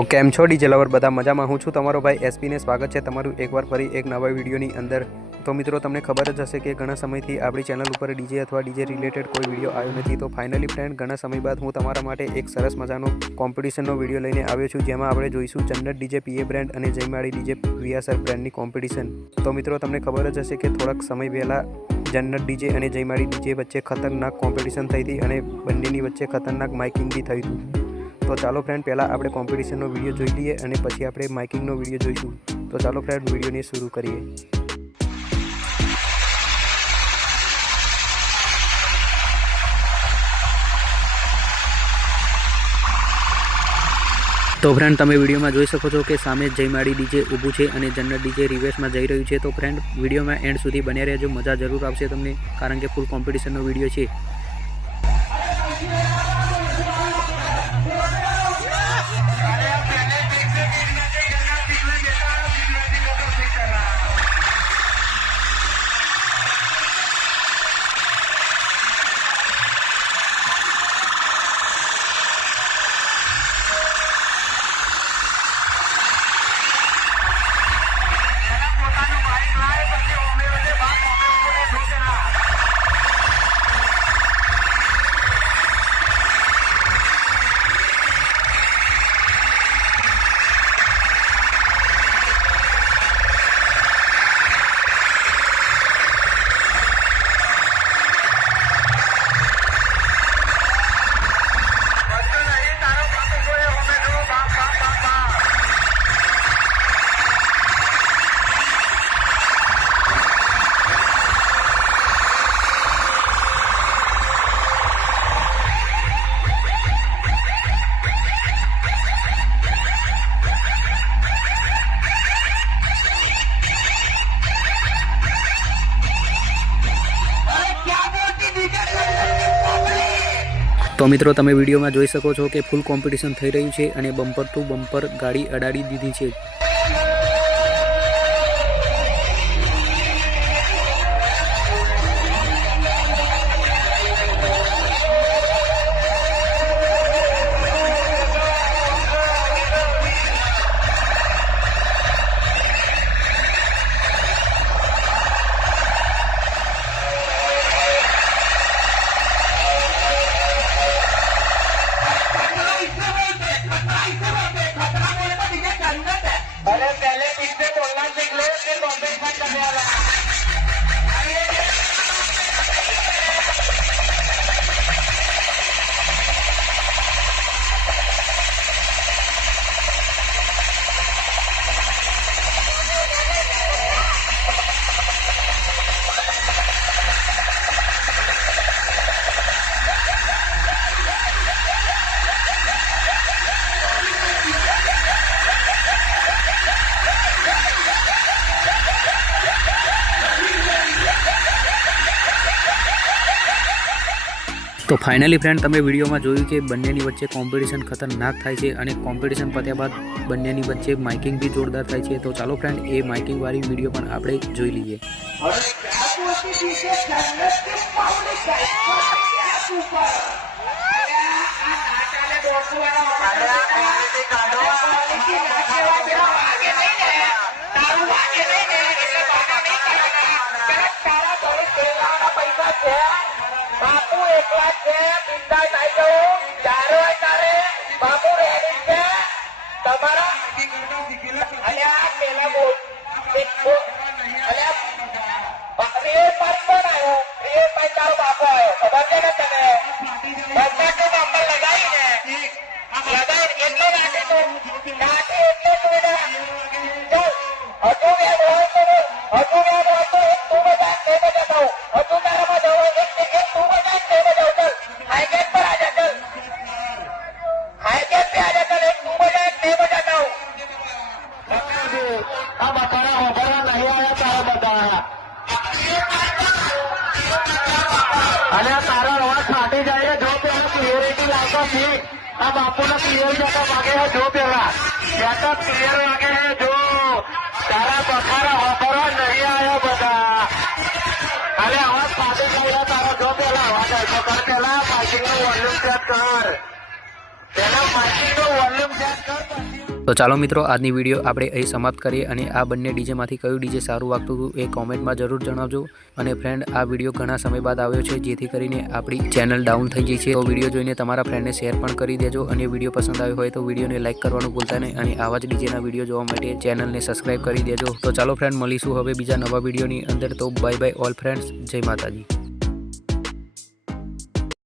તો કેમ છો ડીજે લવર બધા મજામાં? હું છું તમારો ભાઈ એસપી ને સ્વાગત છે તમારું એકવાર ફરી એક નવા વિડીયોની અંદર। તો મિત્રો તમને ખબર જ હશે કે ઘણા સમયથી આપણી ચેનલ ઉપર ડીજે અથવા ડીજે રિલેટેડ કોઈ વિડીયો આવ્યો નથી। તો ફાઇનલી ફ્રેન્ડ ઘણા સમય બાદ હું તમારા માટે એક સરસ મજાનો કોમ્પિટિશનનો વિડીયો લઈને આવ્યો છું, જેમાં આપણે જોઈશું જન્નત ડીજે પીએ બ્રાન્ડ અને જયમાળી ડીજે વીઆરસર બ્રાન્ડની કોમ્પિટિશન। તો મિત્રો તમને ખબર જ હશે કે થોડાક સમય પહેલાં જન્નત ડીજે અને જયમાળી ડીજે વચ્ચે ખતરનાક કોમ્પિટિશન થઈ હતી અને બંનેની વચ્ચે ખતરનાક માઇકિંગ બી થયું હતું। તો ચાલો ફ્રેન્ડ પહેલાં આપણે કોમ્પિટિશનનો વિડીયો જોઈ લઈએ અને પછી આપણે માઇકિંગનો વિડીયો જોઈશું। તો ચાલો ફ્રેન્ડ વિડીયોને શરૂ કરીએ। તો ફ્રેન્ડ તમે વિડીયોમાં જોઈ શકો છો કે સામે જયમાળી ડીજે ઊભું છે અને જન્નત ડીજે રિવર્સમાં જઈ રહ્યું છે। તો ફ્રેન્ડ વિડીયોમાં એન્ડ સુધી બન્યા રહેજો, મજા જરૂર આવશે તમને, કારણ કે ફૂલ કોમ્પિટિશનનો વિડીયો છે। તો મિત્રો તમે વિડીયોમાં જોઈ શકો છો કે ફૂલ કોમ્પિટિશન થઈ રહ્યું છે અને બમ્પર ટુ બમ્પર ગાડી અડાડી દીધી છે। તો ફાઇનલી ફ્રેન્ડ તમે વિડીયોમાં જોયું કે બંનેની વચ્ચે કોમ્પિટિશન ખતરનાક થાય છે અને કોમ્પિટિશન પત્યા બાદ બંનેની વચ્ચે માઇકિંગ બી જોરદાર થાય છે। તો ચાલો ફ્રેન્ડ એ માઇકિંગ વાળી વિડીયો પણ આપણે જોઈ લઈએ। બાપુ એકલા છે, બિંદાસ આવી જાઉં ચારો તારે બાપુ રેડી છે તમારા અલ્યા પેલા બોલ અલ્યા રે પર કોણ આવ્યો? રે પર તારો બાપુ આવ્યો, ખબર છે ને તને? બધા તો નંબર લગાવીને એટલે રાખે તું રાખે એટલે તું ચાલ હજુ વેદ હોય તો હજુ વેદ હોય તો એક તું બધા તે બધા કહું હજુ તારામાં જવું અને તારા અવાજ ફાટી જાય જો પેલા ક્લિયરિટી લાગતો ઠીક। આ બાપુનો ક્લિયર જતો વાગે છે જો પેલા સેટઅપ ક્લિયર વાગે છે જો તારા બખારા હોબરો નહીં આવ્યો બધા અને અવાજ ફાટી જાય તારો જો પેલા અવાજ આવ્યો કર પેલા માઇકિંગ નું વોલ્યુમ સેટ કર, પેલા માઇકિંગ નું વોલ્યુમ સેટ કર પછી તો ચાલો મિત્રો, આજની વિડીયો આપણે અહીં સમાપ્ત કરીએ અને આ બંને ડીજેમાંથી કયું ડીજે સારું વાગતું હતું એ કોમેન્ટમાં જરૂર જણાવજો. અને ફ્રેન્ડ, આ વિડીયો ઘણા સમય બાદ આવ્યો છે, જેથી કરીને આપણી ચેનલ ડાઉન થઈ ગઈ છે. તો વિડીયો જોઈને તમારા ફ્રેન્ડને શેર પણ કરી દેજો અને વિડીયો પસંદ આવ્યો હોય તો વિડીયોને લાઇક કરવાનું ભૂલતા નહીં અને આવા જ ડીજેના વિડીયો જોવા માટે ચેનલને સબસ્ક્રાઈબ કરી દેજો. તો ચાલો ફ્રેન્ડ, મળીશું હવે બીજા નવા વિડીયોની અંદર. તો બાય બાય ઓલ ફ્રેન્ડ્સ, જય માતાજી.